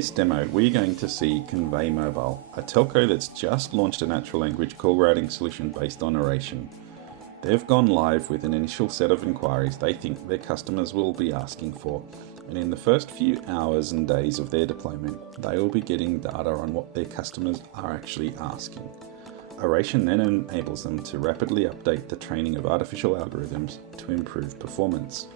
this demo, we're going to see Convey Mobile, a telco that's just launched a natural language call routing solution based on Oration. They've gone live with an initial set of inquiries they think their customers will be asking for, and in the first few hours and days of their deployment, they will be getting data on what their customers are actually asking. Oration then enables them to rapidly update the training of artificial algorithms to improve performance.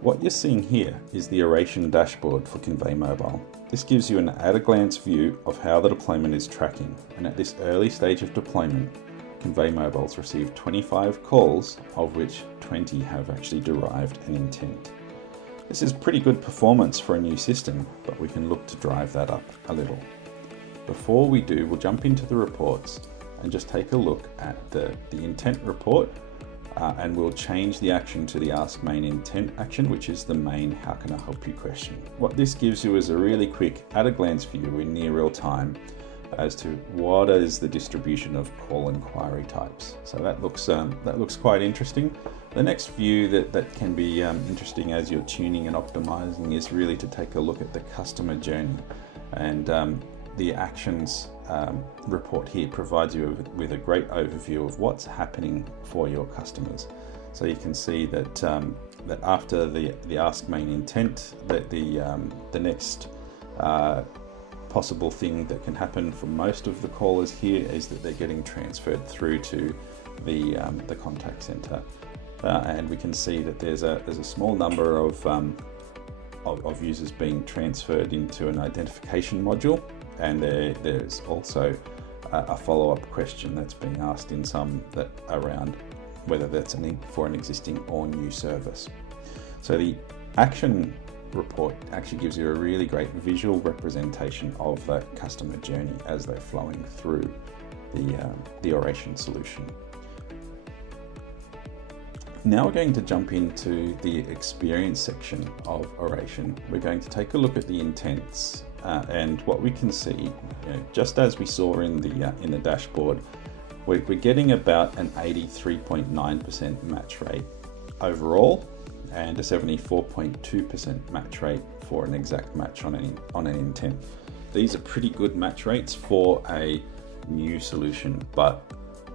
What you're seeing here is the Oration dashboard for Convey Mobile. This gives you an at-a-glance view of how the deployment is tracking, and at this early stage of deployment, Convey Mobile's received 25 calls, of which 20 have actually derived an intent. This is pretty good performance for a new system, but we can look to drive that up a little. Before we do, we'll jump into the reports and just take a look at the intent report, and we'll change the action to the Ask Main Intent action, which is the main how can I help you question. What this gives you is a really quick at-a-glance view in near real time as to what is the distribution of call inquiry types. So that looks quite interesting. The next view that can be interesting as you're tuning and optimizing is really to take a look at the customer journey, and the actions report here provides you with a great overview of what's happening for your customers. So you can see that that after the Ask Main Intent, that the next possible thing that can happen for most of the callers here is that they're getting transferred through to the contact center, and we can see that there's a small number of users being transferred into an identification module, and there's also a follow-up question that's being asked in some that around whether that's for an existing or new service. So the action report actually gives you a really great visual representation of the customer journey as they're flowing through the Oration solution. Now we're going to jump into the experience section of Oration. We're going to take a look at the intents, and what we can see, just as we saw in the dashboard, we're getting about an 83.9% match rate overall, and a 74.2% match rate for an exact match on an intent. These are pretty good match rates for a new solution, but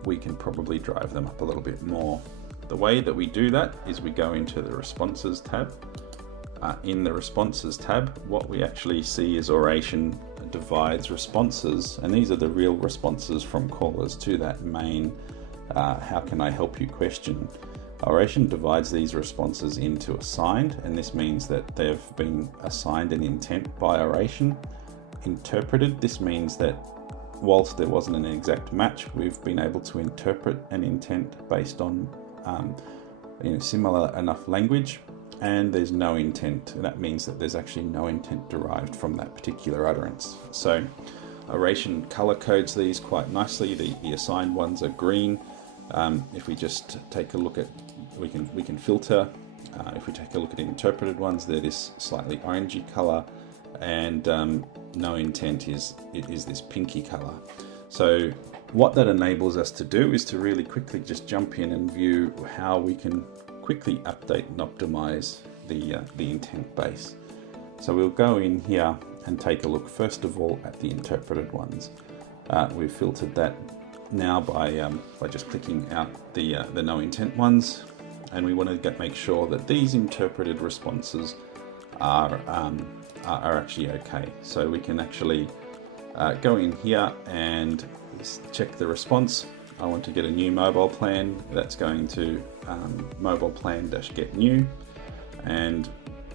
we can probably drive them up a little bit more. The way that we do that is we go into the Responses tab. In the Responses tab, what we actually see is Oration divides responses, and these are the real responses from callers to that main how can I help you question. Oration divides these responses into assigned, and this means that they've been assigned an intent by Oration. Interpreted, this means that whilst there wasn't an exact match, we've been able to interpret an intent based on similar enough language. And there's no intent, and that means that there's actually no intent derived from that particular utterance. So Oration color codes these quite nicely. The assigned ones are green. If we just take a look at, we can filter. If we take a look at interpreted ones, they're this slightly orangey color, and no intent is this pinky color. So what that enables us to do is to really quickly just jump in and view how we can quickly update and optimize the intent base. So we'll go in here and take a look first of all at the interpreted ones. We've filtered that now by just clicking out the no intent ones, and we want to make sure that these interpreted responses are actually okay. So we can actually go in here and check the response. I want to get a new mobile plan. That's going to mobile plan -get new, and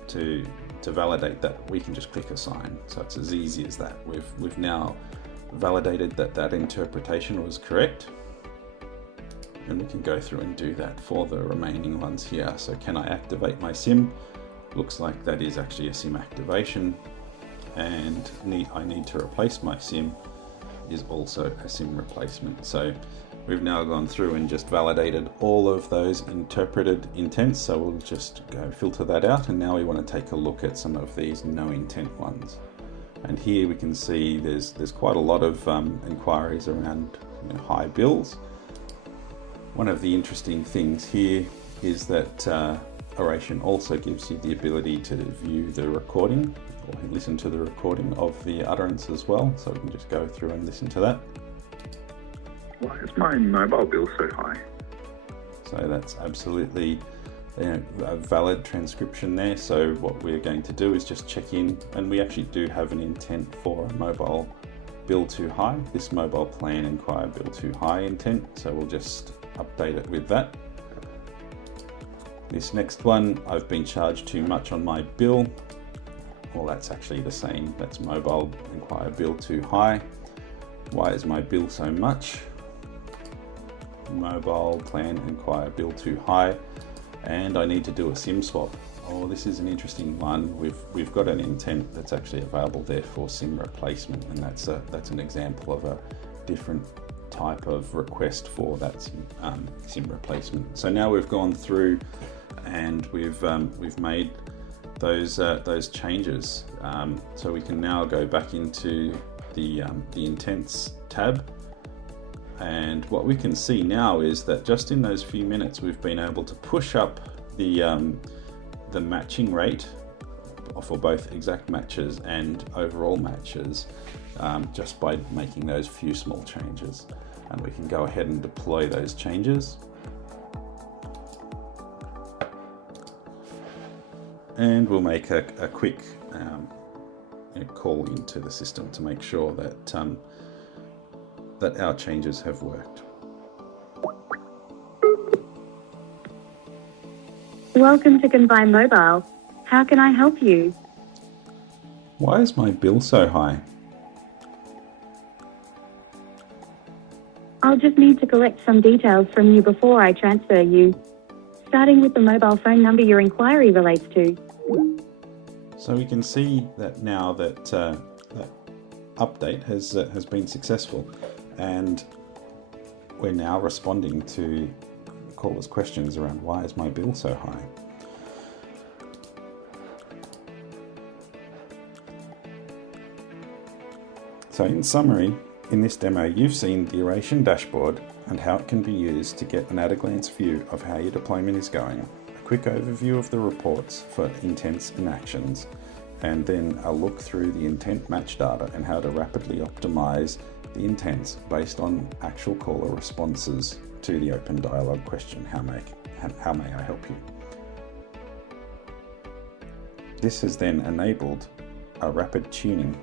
to validate that, we can just click assign. So it's as easy as that. We've now validated that interpretation was correct, and we can go through and do that for the remaining ones here. So can I activate my SIM? Looks like that is actually a SIM activation, and I need to replace my SIM is also a SIM replacement. So we've now gone through and just validated all of those interpreted intents. So we'll just go filter that out, and now we want to take a look at some of these no intent ones. And here we can see there's quite a lot of inquiries around high bills. One of the interesting things here is that Oration also gives you the ability to view the recording or listen to the recording of the utterance as well, so we can just go through and listen to that. Why is my mobile bill so high? So that's absolutely a valid transcription there. So what we're going to do is just check in, and we actually do have an intent for a mobile bill too high, this mobile plan inquire bill too high intent, so we'll just update it with that. This next one, I've been charged too much on my bill. Well, that's actually the same, that's mobile inquire bill too high. Why is my bill so much? Mobile plan inquire bill too high, and I need to do a SIM swap. Oh, this is an interesting one. We've got an intent that's actually available there for SIM replacement, and that's an example of a different type of request for that SIM replacement. So now we've gone through and we've made those changes. So we can now go back into the intents tab. And what we can see now is that just in those few minutes, we've been able to push up the matching rate for both exact matches and overall matches just by making those few small changes. And we can go ahead and deploy those changes. And we'll make a quick call into the system to make sure that that our changes have worked. Welcome to Combine Mobile. How can I help you? Why is my bill so high? I'll just need to collect some details from you before I transfer you, starting with the mobile phone number your inquiry relates to. So we can see that now that that update has been successful, and we're now responding to callers' questions around why is my bill so high. So in summary, in this demo you've seen the Oration dashboard and how it can be used to get an at-a-glance view of how your deployment is going, a quick overview of the reports for intents and actions, and then a look through the intent match data and how to rapidly optimize the intents based on actual caller responses to the open dialogue question, how may I help you? This has then enabled a rapid tuning